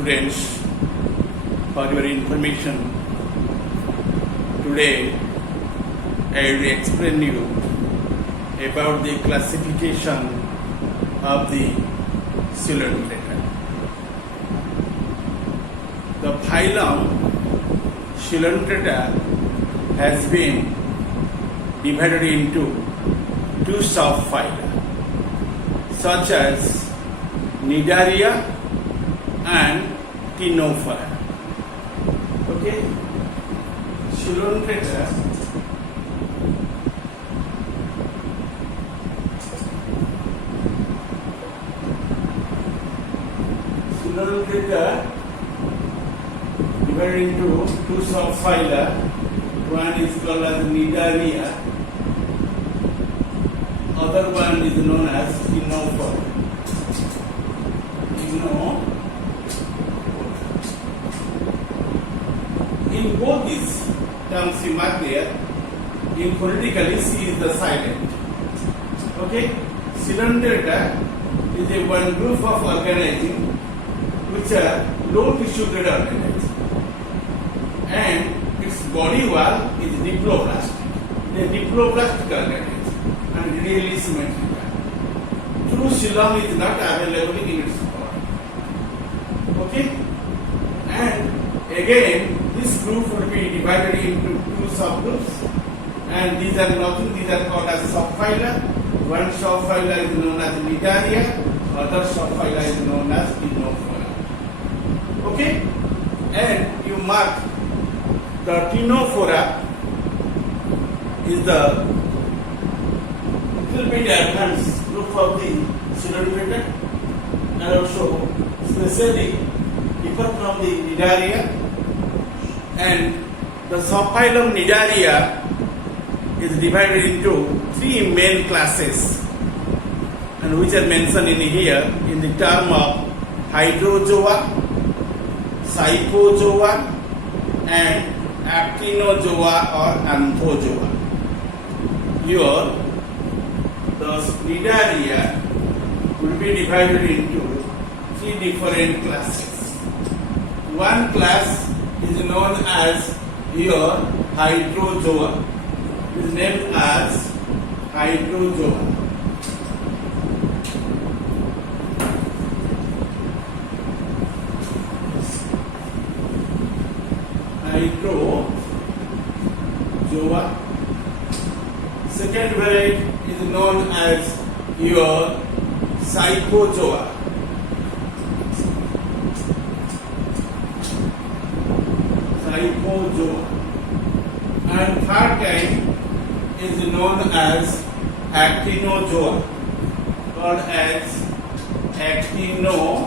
students, for your information, today I will explain you about the classification of the Coelenterata. The phylum Coelenterata has been divided into two subphyla, such as Cnidaria and Ctenophora. Okay, Coelenterata divided into two subphyla. One is called as Cnidaria, other one is known as Ctenophora. In both these terms you mark there, in phonetically C is the silent. Okay, Coelenterata is a one group of organisms which are low tissue grade organisms, and its body wall is diploblastic. It is diploblastic organism and really symmetrical. True xylem is not available in its body. Okay, and again this group will be divided into two subgroups, and these are nothing. These are called as subphyla. One subphyla is known as Cnidaria, other subphyla is known as Ctenophora. Okay, and you mark the Ctenophora is the little bit advanced group of the Coelenterata, and also especially different from the Cnidaria. And the subphylum Cnidaria is divided into three main classes, and which are mentioned in here in the term of Hydrozoa, Cyphozoa, and Actinozoa or Anthozoa. Here, the Cnidaria will be divided into three different classes. One class is known as here Hydrozoa. It is named as Hydrozoa. Hydrozoa. Second variety is known as your Cyphozoa. Cyphozoa. And third kind is known as Actinozoa, called as Actinozoa.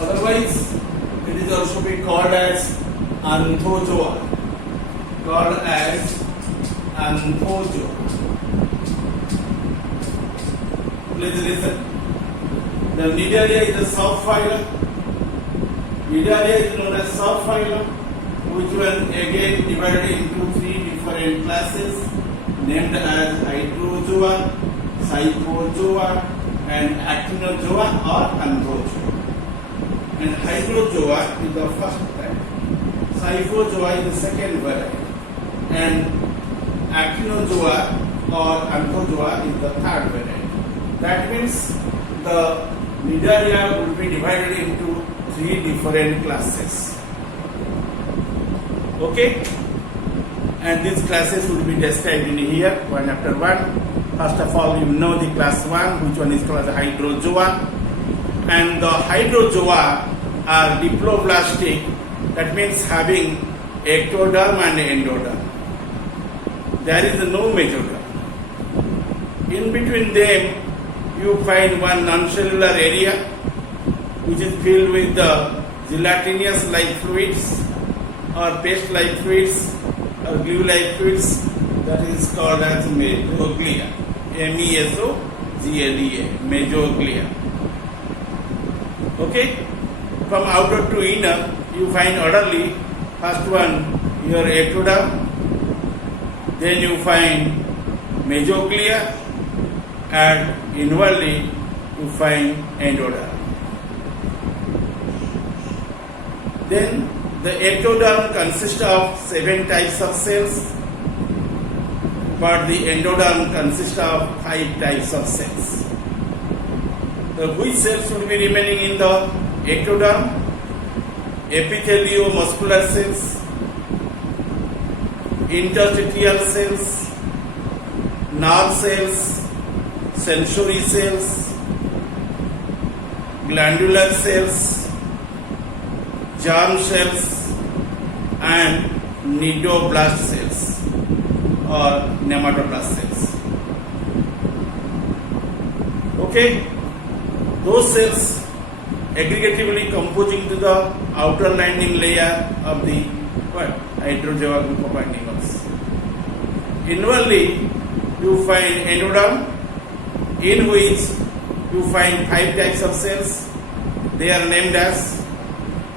Otherwise, it is also be called as Anthozoa, called as Anthozoa. Please listen. The Cnidaria is the subphylum. Cnidaria is known as subphylum, which was again divided into three different classes named as Hydrozoa, Cyphozoa, and Actinozoa or Anthozoa. And Hydrozoa is the first type, Cyphozoa is the second variety, and Actinozoa or Anthozoa is the third variety. That means the Cnidaria will be divided into three different classes. Okay, and these classes will be described in here one after one. First of all, you know the class 1, which one is called Hydrozoa. And the Hydrozoa are diploblastic, that means having ectoderm and endoderm. There is no mesoderm. In between them, you find one non-cellular area which is filled with the gelatinous-like fluids or paste-like fluids or glue-like fluids, that is called as mesoglia. M-E-S-O-G-L-E-A, mesoglia. Okay? From outer to inner, you find orderly. First one, your ectoderm. Then you find mesoglia, and inwardly you find endoderm. Then the ectoderm consists of 7 types of cells, but the endoderm consists of 5 types of cells. Which cells will be remaining in the ectoderm? Epitheliomuscular cells, interstitial cells, nerve cells, sensory cells, glandular cells, germ cells, and cnidoblast cells or nematoblast cells. Okay, those cells aggregatively composing to the outer lining layer of the hydrozoa group of animals. Inwardly, you find endoderm, in which you find 5 types of cells. They are named as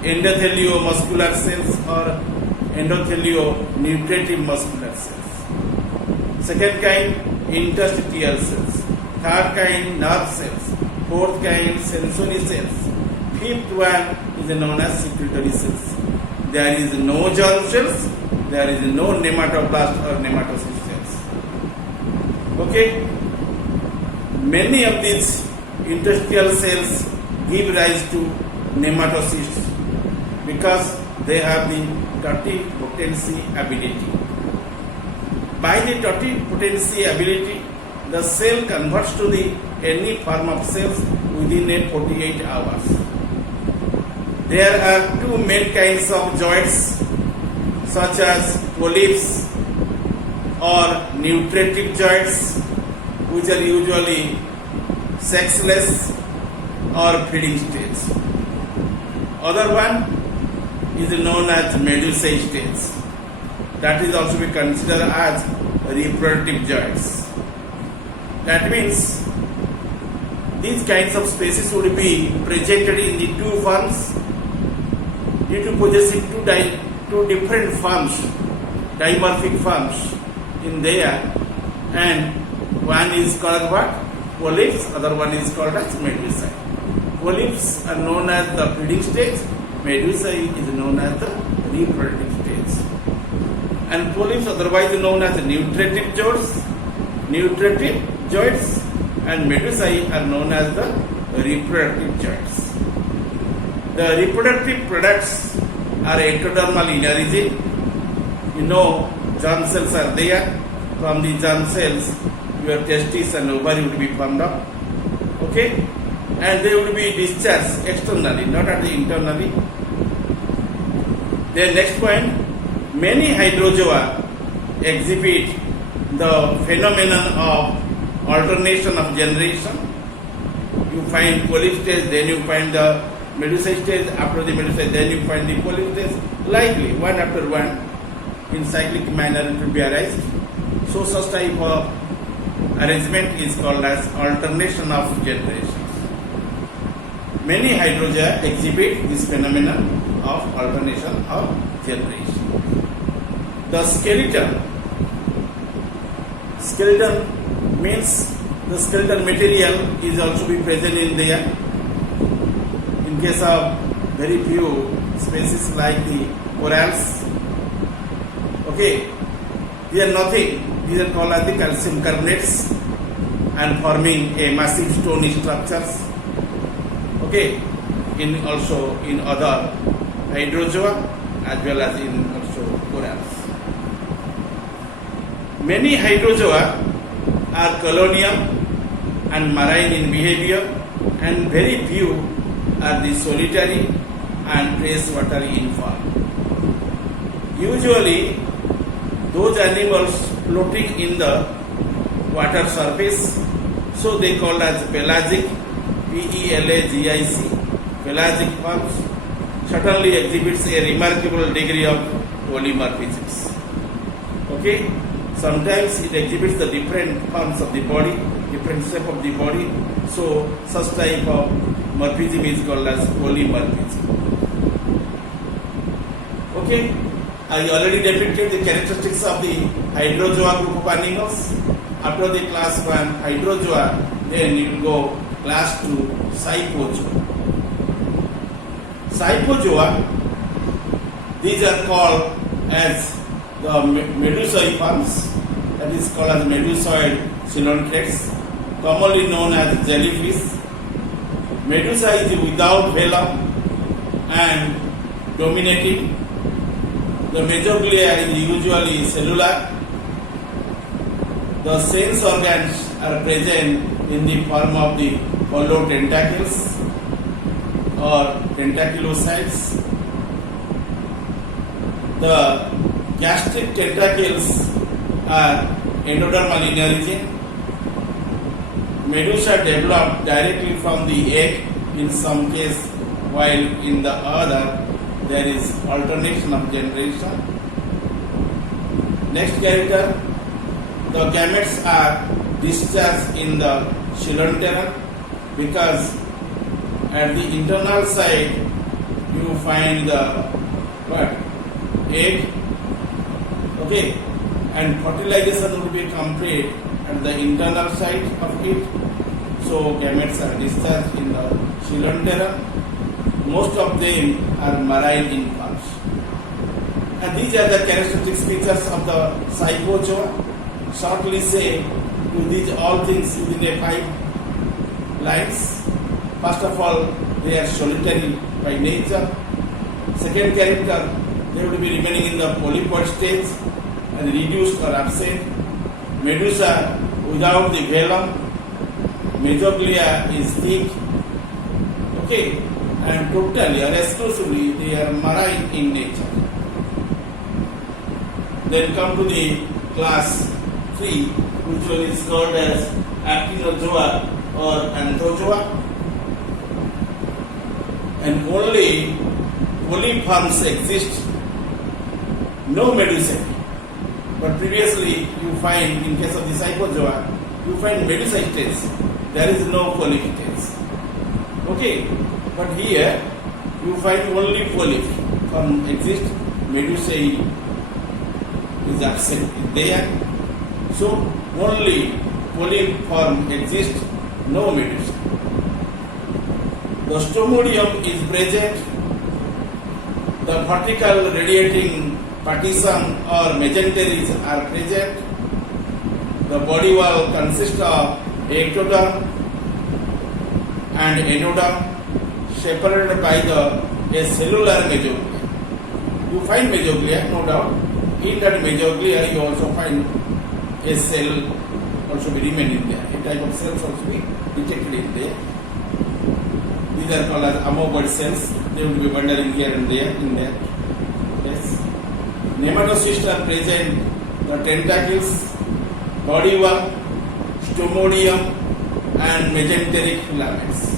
endotheliomuscular cells or endothelionutritive muscular cells. Second kind, interstitial cells. Third kind, nerve cells. Fourth kind, sensory cells. Fifth one is known as secretory cells. There is no germ cells, there is no nematoblast or nematocyst cells. Okay? Many of these interstitial cells give rise to nematocysts because they have the totipotency ability. By the totipotency ability, the cell converts to the any form of cells within a 48 hours. There are 2 main kinds of joints, such as polyps or nutritive joints, which are usually sexless or feeding stage. Other one is known as medusae stage. That is also be considered as reproductive joints. That means these kinds of species would be presented in the 2 forms due to possessing 2 different forms, dimorphic forms in there, and one is called what? Polyps, other one is called as medusae. Polyps are known as the feeding stage, medusae is known as the reproductive stage. And polyps otherwise known as nutritive joints, and medusae are known as the reproductive joints. The reproductive products are ectodermal in origin. You know, germ cells are there. From the germ cells, your testes and ovary will be formed up. Okay? And they will be discharged externally, not internally. Then next point, many hydrozoa exhibit the phenomenon of alternation of generation. You find polyp stage, then you find the medusae stage, after the medusae, then you find the polyp stage. Likely, one after one, in cyclic manner it will be arised. So such type of arrangement is called as alternation of generations. Many hydrozoa exhibit this phenomenon of alternation of generation. The skeleton means the skeletal material is also be present in there. In case of very few species like the corals, okay, they are nothing. These are called as the calcium carbonates and forming a massive stony structures. Okay, in other hydrozoa as well as in also corals. Many hydrozoa are colonial and marine in behavior, and very few are the solitary and freshwater in form. Usually, those animals floating in the water surface, so they called as pelagic, P-E-L-A-G-I-C, pelagic forms, certainly exhibits a remarkable degree of polymorphisms. Okay, sometimes it exhibits the different forms of the body, different shape of the body, so such type of morphism is called as polymorphism. Okay, I already depicted the characteristics of the hydrozoa group of animals. After the class 1 hydrozoa, then you will go class 2 cyphozoa. Cyphozoa These are called as the medusoiforms, that is called as medusoid coelenterate, commonly known as jellyfish. Medusa is without velum and dominating. The mesoglea is usually cellular. The sense organs are present in the form of the hollow tentacles or tentaculocytes. The gastric tentacles are endodermal in origin. Medusa develop directly from the egg in some case, while in the other there is alternation of generation. Next character, the gametes are discharged in the coelenteron because at the internal side you find the egg, okay, and fertilization will be complete at the internal side of it. So gametes are discharged in the coelenteron. Most of them are marine in forms. And these are the characteristic features of the Cyphozoa. Shortly say to these all things within a 5 lines. First of all, they are solitary by nature. Second character, they will be remaining in the polypod stage and reduced or absent. Medusa without the velum. Mesoglea is thick. Okay, and totally or exclusively they are marine in nature. Then come to the class 3, which is called as Actinozoa or Anthozoa. And only polyforms exist, no medusae. But previously you find, in case of the Cyphozoa, you find medusae stage. There is no polyp stage. Okay, but here you find only polyp form exist, medusae is absent there. So only polyp form exists, no medusa. The stomodium is present. The vertical radiating partition or mesenteries are present. The body wall consists of ectoderm and endoderm separated by a cellular mesoglea. You find mesoglea, no doubt. In that mesoglea you also find a cell also be remaining there. A type of cells also be detected in there. These are called as amoeboid cells. They will be wandering here and there in there. Yes. Nematocysts are present. The tentacles, body wall, stomodium, and mesenteric filaments.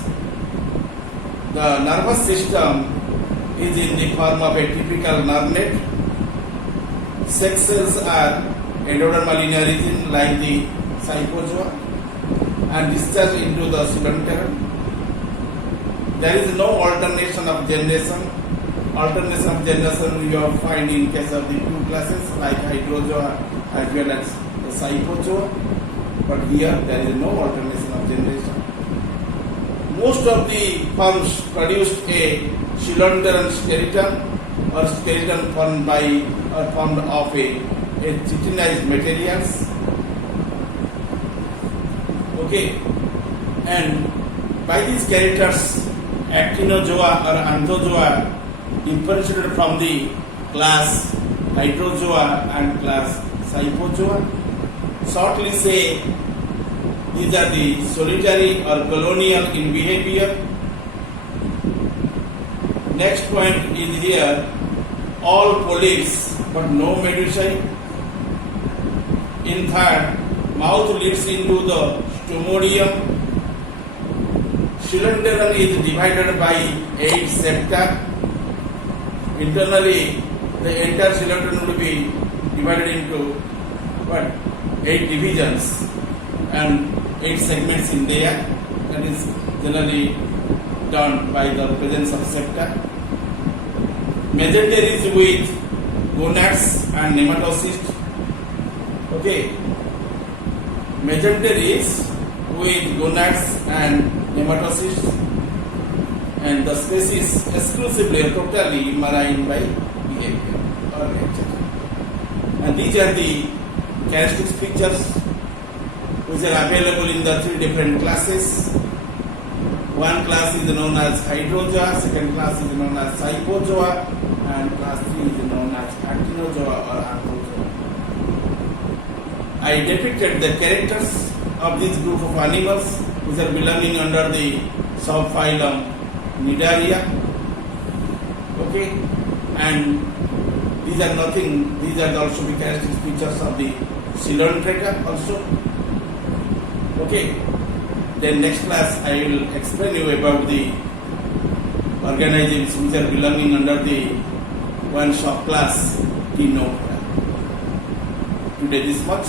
The nervous system is in the form of a typical nerve net. Sex cells are endodermal in origin like the Cyphozoa and discharged into the coelenteron. There is no alternation of generation. Alternation of generation you will find in case of the 2 classes like Hydrozoa as well as the Cyphozoa. But here there is no alternation of generation. Most of the forms produced a coelenteron skeleton or skeleton formed of a chitinized materials. Okay, and by these characters, Actinozoa or Anthozoa differentiated from the class Hydrozoa and class Cyphozoa. Shortly say these are the solitary or colonial in behavior. Next point is here, all polyps but no medusae. In third, mouth leads into the stomodium. Coelenteron is divided by 8 septa. Internally, the entire coelenteron will be divided into 8 divisions and 8 segments in there. That is generally done by the presence of septa. Mesenteries with gonads and nematocysts. Okay, mesenteries with gonads and nematocysts, and the species exclusively or totally marine by behavior. or nature. And these are the characteristic features which are available in the three different classes. One class is known as hydrozoa, second class is known as cyphozoa, and class 3 is known as actinozoa or arthrozoa. I depicted the characters of this group of animals which are belonging under the subphylum Cnidaria. Okay, and these are also the characteristic features of the Coelenterata also. Okay, then next class I will explain you about the organisms which are belonging under the one subclass Ctenophora. Today this much.